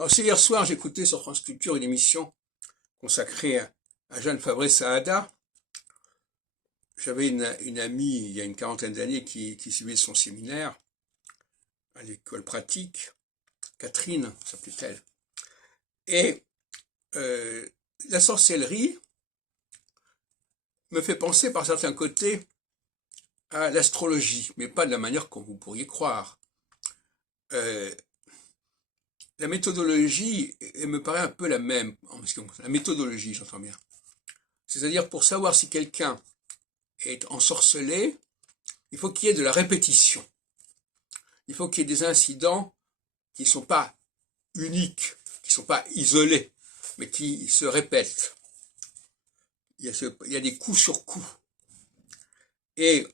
Alors, c'est hier soir, j'écoutais sur France Culture une émission consacrée à Jeanne Fabré-Saada. J'avais une amie, il y a une quarantaine d'années, qui suivait son séminaire à l'école pratique. Catherine, s'appelait-elle. Et la sorcellerie me fait penser par certains côtés à l'astrologie, mais pas de la manière comme vous pourriez croire. La méthodologie me paraît un peu la même, la méthodologie, j'entends bien. C'est-à-dire, pour savoir si quelqu'un est ensorcelé, il faut qu'il y ait de la répétition. Il faut qu'il y ait des incidents qui ne sont pas uniques, qui ne sont pas isolés, mais qui se répètent. Il y a des coups sur coups. Et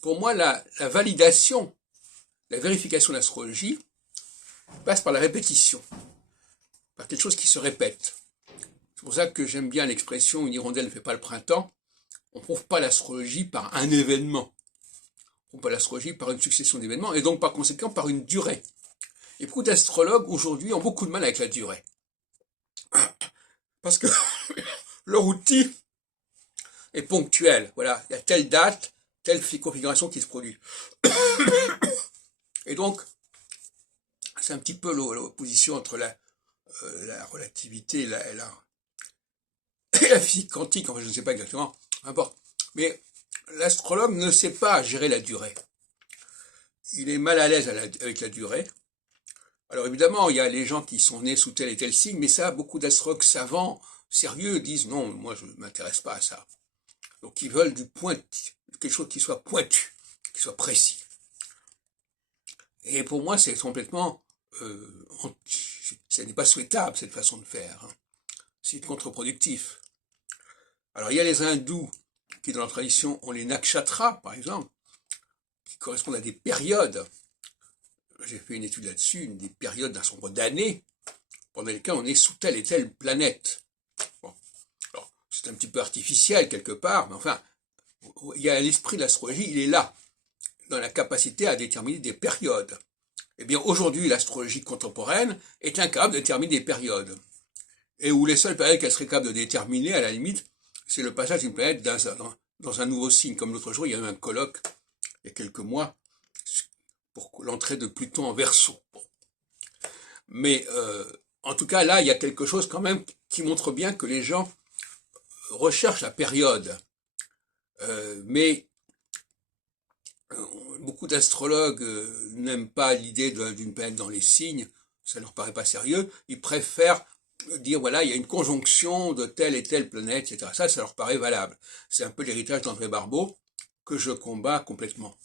pour moi, la validation, la vérification de l'astrologie passe par la répétition, par quelque chose qui se répète. C'est pour ça que j'aime bien l'expression « une hirondelle ne fait pas le printemps ». On ne prouve pas l'astrologie par un événement. On prouve pas l'astrologie par une succession d'événements, et donc par conséquent par une durée. Et beaucoup d'astrologues aujourd'hui ont beaucoup de mal avec la durée. Parce que leur outil est ponctuel. Voilà, il y a telle date, telle configuration qui se produit. Et donc, c'est un petit peu l'opposition entre la relativité et la physique quantique, enfin je ne sais pas exactement, peu importe. Mais l'astrologue ne sait pas gérer la durée. Il est mal à l'aise avec la durée. Alors évidemment, il y a les gens qui sont nés sous tel et tel signe, mais ça, beaucoup d'astrologues savants, sérieux, disent non, moi je ne m'intéresse pas à ça. Donc ils veulent quelque chose qui soit pointu, qui soit précis. Et pour moi, c'est complètement, ce n'est pas souhaitable cette façon de faire. Hein. C'est contre-productif. Alors il y a les hindous qui dans leur tradition ont les nakshatras, par exemple, qui correspondent à des périodes. J'ai fait une étude là-dessus, des périodes d'un certain nombre d'années, pendant lesquelles on est sous telle et telle planète. Bon. Alors, c'est un petit peu artificiel quelque part, mais enfin, il y a l'esprit de l'astrologie, il est là, dans la capacité à déterminer des périodes. Eh bien, aujourd'hui, l'astrologie contemporaine est incapable de déterminer des périodes. Et où les seules périodes qu'elle serait capable de déterminer, à la limite, c'est le passage d'une planète dans un nouveau signe. Comme l'autre jour, il y a eu un colloque, il y a quelques mois, pour l'entrée de Pluton en Verseau. Bon. Mais en tout cas, là, il y a quelque chose quand même qui montre bien que les gens recherchent la période. Mais beaucoup d'astrologues n'aiment pas l'idée d'une planète dans les signes, ça leur paraît pas sérieux. Ils préfèrent dire, voilà, il y a une conjonction de telle et telle planète, etc. Ça leur paraît valable. C'est un peu l'héritage d'André Barbeau que je combats complètement.